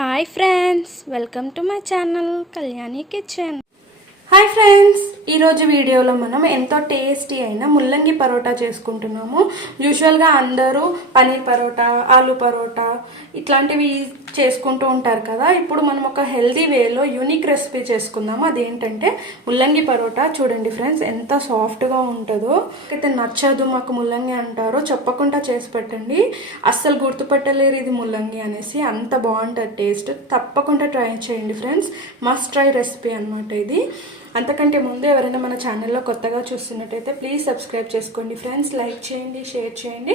Hi friends, welcome to my channel Kalyani Kitchen. Hi friends ఈరోజు వీడియోలో మనం ఎంతో టేస్టీ అయిన ముల్లంగి పరోటా చేసుకుంటున్నాము యూజువల్గా అందరూ పనీర్ పరోటా ఆలు పరోటా ఇట్లాంటివి చేసుకుంటూ ఉంటారు కదా ఇప్పుడు మనం ఒక హెల్దీ వేలో యూనిక్ రెసిపీ చేసుకుందాము అదేంటంటే ముల్లంగి పరోటా చూడండి ఫ్రెండ్స్ ఎంత సాఫ్ట్గా ఉంటుందో అయితే నచ్చదు మాకు ముల్లంగి అంటారో చెప్పకుండా చేసి పెట్టండి అస్సలు గుర్తుపట్టలేరు ఇది ముల్లంగి అనేసి అంత బాగుంటుంది టేస్ట్ తప్పకుండా ట్రై చేయండి ఫ్రెండ్స్ మస్ట్ ట్రై రెసిపీ అనమాట ఇది అంతకంటే ముందు ఎవరైనా మన ఛానల్లో కొత్తగా చూస్తున్నట్టయితే ప్లీజ్ సబ్స్క్రైబ్ చేసుకోండి ఫ్రెండ్స్ లైక్ చేయండి షేర్ చేయండి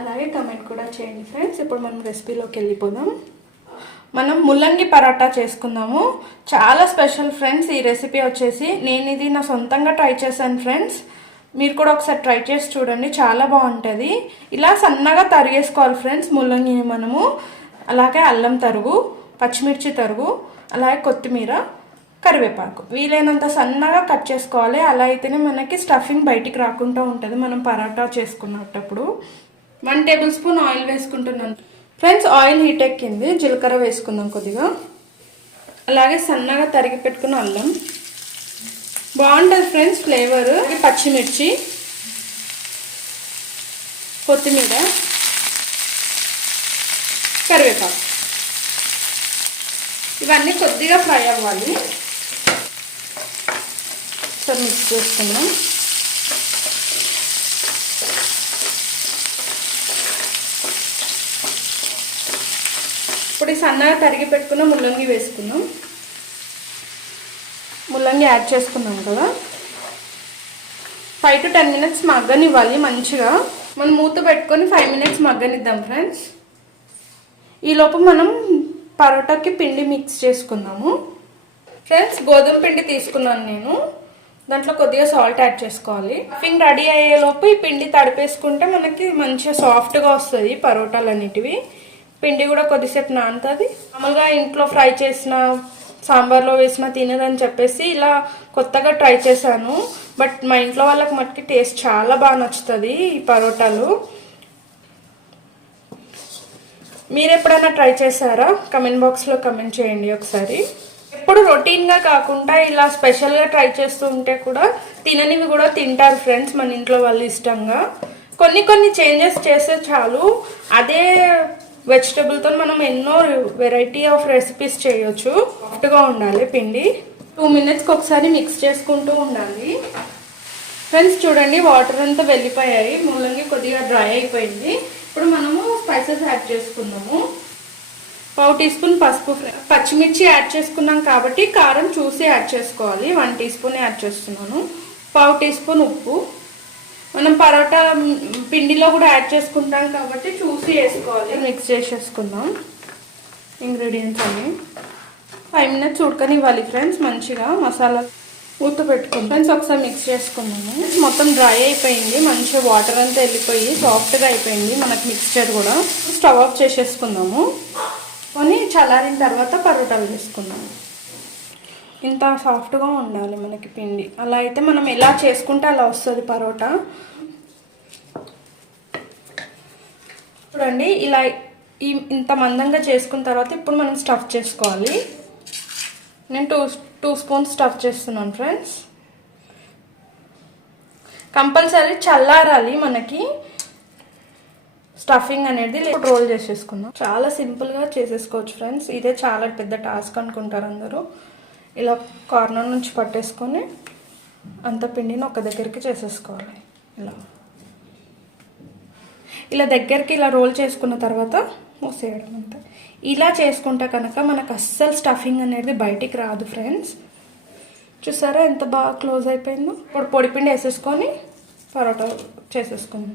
అలాగే కమెంట్ కూడా చేయండి ఫ్రెండ్స్ ఇప్పుడు మనం రెసిపీలోకి వెళ్ళిపోదాం మనం ముల్లంగి పరాటా చేసుకుందాము చాలా స్పెషల్ ఫ్రెండ్స్ ఈ రెసిపీ వచ్చేసి నేను ఇది నా సొంతంగా ట్రై చేశాను ఫ్రెండ్స్ మీరు కూడా ఒకసారి ట్రై చేసి చూడండి చాలా బాగుంటుంది ఇలా సన్నగా తరిగేసుకోవాలి ఫ్రెండ్స్ ముల్లంగిని మనము అలాగే అల్లం తరుగు పచ్చిమిర్చి తరుగు అలాగే కొత్తిమీర కరివేపాకు వీలైనంత సన్నగా కట్ చేసుకోవాలి అలా అయితేనే మనకి స్టఫింగ్ బయటికి రాకుండా ఉంటుంది మనం పరాటా చేసుకున్నప్పుడు వన్ టేబుల్ స్పూన్ ఆయిల్ వేసుకుంటున్నాను ఫ్రెండ్స్ ఆయిల్ హీట్ ఎక్కింది జీలకర్ర వేసుకుందాం కొద్దిగా అలాగే సన్నగా తరిగి పెట్టుకున్న అల్లం బాగుంటుంది ఫ్రెండ్స్ ఫ్లేవర్ పచ్చిమిర్చి కొత్తిమీర కరివేపాకు ఇవన్నీ కొద్దిగా ఫ్రై అవ్వాలి ఒకసారి మిక్స్ చేసుకుందాం ఇప్పుడు సన్నగా తరిగి పెట్టుకున్న ముల్లంగి వేసుకుందాం ముల్లంగి యాడ్ చేసుకున్నాం కదా ఫైవ్ టు టెన్ మినిట్స్ మగ్గనివ్వాలి మంచిగా మనం మూత పెట్టుకొని ఫైవ్ మినిట్స్ మగ్గనిద్దాం ఫ్రెండ్స్ ఈలోపు మనం పరోటాకి పిండి మిక్స్ చేసుకుందాము ఫ్రెండ్స్ గోధుమ పిండి తీసుకున్నాను నేను దాంట్లో కొద్దిగా సాల్ట్ యాడ్ చేసుకోవాలి స్టఫింగ్ రెడీ అయ్యేలోపు ఈ పిండి తడిపేసుకుంటే మనకి మంచిగా సాఫ్ట్గా వస్తుంది పరోటాలు అనేటివి పిండి కూడా కొద్దిసేపు నానుతుంది మామూలుగా ఇంట్లో ఫ్రై చేసిన సాంబార్లో వేసిన తినదని చెప్పేసి ఇలా కొత్తగా ట్రై చేశాను బట్ మా ఇంట్లో వాళ్ళకి మట్టుకి టేస్ట్ చాలా బాగా నచ్చుతుంది ఈ పరోటాలు మీరు ఎప్పుడైనా ట్రై చేశారా కమెంట్ బాక్స్లో కమెంట్ చేయండి ఒకసారి ఎప్పుడు రొటీన్గా కాకుండా ఇలా స్పెషల్గా ట్రై చేస్తూ ఉంటే కూడా తిననివి కూడా తింటారు ఫ్రెండ్స్ మన ఇంట్లో వాళ్ళు ఇష్టంగా కొన్ని కొన్ని చేంజెస్ చేస్తే చాలు అదే వెజిటబుల్తో మనం ఎన్నో వెరైటీ ఆఫ్ రెసిపీస్ చేయొచ్చు సాఫ్ట్గా ఉండాలి పిండి టూ మినిట్స్కి ఒకసారి మిక్స్ చేసుకుంటూ ఉండాలి ఫ్రెండ్స్ చూడండి వాటర్ అంతా వెళ్ళిపోయాయి మూలంగి కొద్దిగా డ్రై అయిపోయింది ఇప్పుడు మనము స్పైసెస్ యాడ్ చేసుకుందాము పావు టీ స్పూన్ పసుపు పచ్చిమిర్చి యాడ్ చేసుకున్నాం కాబట్టి కారం చూసి యాడ్ చేసుకోవాలి వన్ టీ స్పూన్ యాడ్ చేస్తున్నాను పావు టీ స్పూన్ ఉప్పు మనం పరోటా పిండిలో కూడా యాడ్ చేసుకుంటాం కాబట్టి చూసి వేసుకోవాలి మిక్స్ చేసేసుకుందాం ఇంగ్రీడియంట్స్ అన్ని ఫైవ్ మినిట్స్ ఇవ్వాలి ఫ్రెండ్స్ మంచిగా మసాలా ఊత పెట్టుకుంటాం ఫ్రెండ్స్ ఒకసారి మిక్స్ చేసుకున్నాము మొత్తం డ్రై అయిపోయింది మంచిగా వాటర్ అంతా వెళ్ళిపోయి సాఫ్ట్గా అయిపోయింది మనకు మిక్స్చర్ కూడా స్టవ్ ఆఫ్ చేసేసుకుందాము కొని చల్లారిన తర్వాత పరోటాలు చేసుకుందాం ఇంత సాఫ్ట్గా ఉండాలి మనకి పిండి అలా అయితే మనం ఎలా చేసుకుంటే అలా వస్తుంది పరోటా చూడండి ఇలా ఈ ఇంత మందంగా చేసుకున్న తర్వాత ఇప్పుడు మనం స్టఫ్ చేసుకోవాలి నేను టూ టూ స్పూన్స్ స్టఫ్ చేస్తున్నాను ఫ్రెండ్స్ కంపల్సరీ చల్లారాలి మనకి స్టఫింగ్ అనేది రోల్ చేసేసుకుందాం చాలా సింపుల్గా చేసేసుకోవచ్చు ఫ్రెండ్స్ ఇదే చాలా పెద్ద టాస్క్ అనుకుంటారు అందరూ ఇలా కార్నర్ నుంచి పట్టేసుకొని అంత పిండిని ఒక దగ్గరికి చేసేసుకోవాలి ఇలా ఇలా దగ్గరికి ఇలా రోల్ చేసుకున్న తర్వాత మూసేయడం అంత ఇలా చేసుకుంటే కనుక మనకు అస్సలు స్టఫింగ్ అనేది బయటికి రాదు ఫ్రెండ్స్ చూసారా ఎంత బాగా క్లోజ్ అయిపోయిందో ఇప్పుడు పొడిపిండి వేసేసుకొని పరోటా చేసేసుకుందాం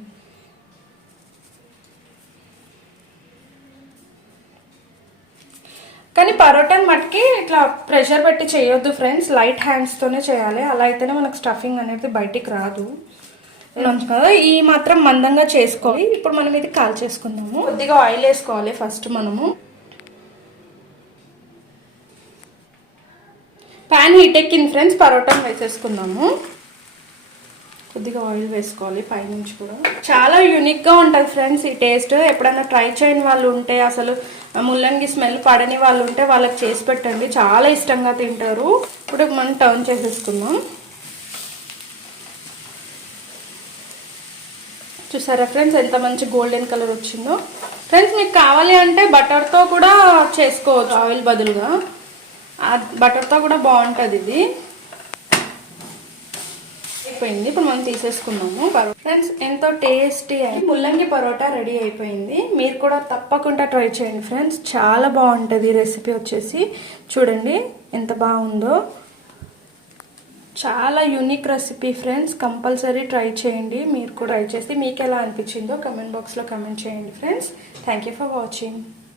కానీ పరోటాని మట్టుకి ఇట్లా ప్రెషర్ పెట్టి చేయొద్దు ఫ్రెండ్స్ లైట్ హ్యాండ్స్తోనే చేయాలి అలా అయితేనే మనకు స్టఫింగ్ అనేది బయటికి రాదు కదా ఈ మాత్రం మందంగా చేసుకోవాలి ఇప్పుడు మనం ఇది కాల్ చేసుకుందాము కొద్దిగా ఆయిల్ వేసుకోవాలి ఫస్ట్ మనము ప్యాన్ హీట్ ఎక్కింది ఫ్రెండ్స్ పరోటా వేసేసుకుందాము కొద్దిగా ఆయిల్ వేసుకోవాలి పైనుంచి కూడా చాలా యూనిక్గా ఉంటుంది ఫ్రెండ్స్ ఈ టేస్ట్ ఎప్పుడైనా ట్రై చేయని వాళ్ళు ఉంటే అసలు ముల్లంగి స్మెల్ పడని వాళ్ళు ఉంటే వాళ్ళకి చేసి పెట్టండి చాలా ఇష్టంగా తింటారు ఇప్పుడు మనం టర్న్ చేసేసుకుందాం చూసారా ఫ్రెండ్స్ ఎంత మంచి గోల్డెన్ కలర్ వచ్చిందో ఫ్రెండ్స్ మీకు కావాలి అంటే బటర్తో కూడా చేసుకోవచ్చు ఆయిల్ బదులుగా బటర్తో కూడా బాగుంటుంది ఇది అయిపోయింది ఇప్పుడు మనం తీసేసుకున్నాము పరోటా ఫ్రెండ్స్ ఎంతో టేస్టీ అయింది ముల్లంగి పరోటా రెడీ అయిపోయింది మీరు కూడా తప్పకుండా ట్రై చేయండి ఫ్రెండ్స్ చాలా బాగుంటుంది రెసిపీ వచ్చేసి చూడండి ఎంత బాగుందో చాలా unique recipe friends compulsory try చేయండి మీరు కూడా ట్రై చేసి మీకు ఎలా అనిపించిందో కమెంట్ బాక్స్లో కమెంట్ చేయండి friends thank you for watching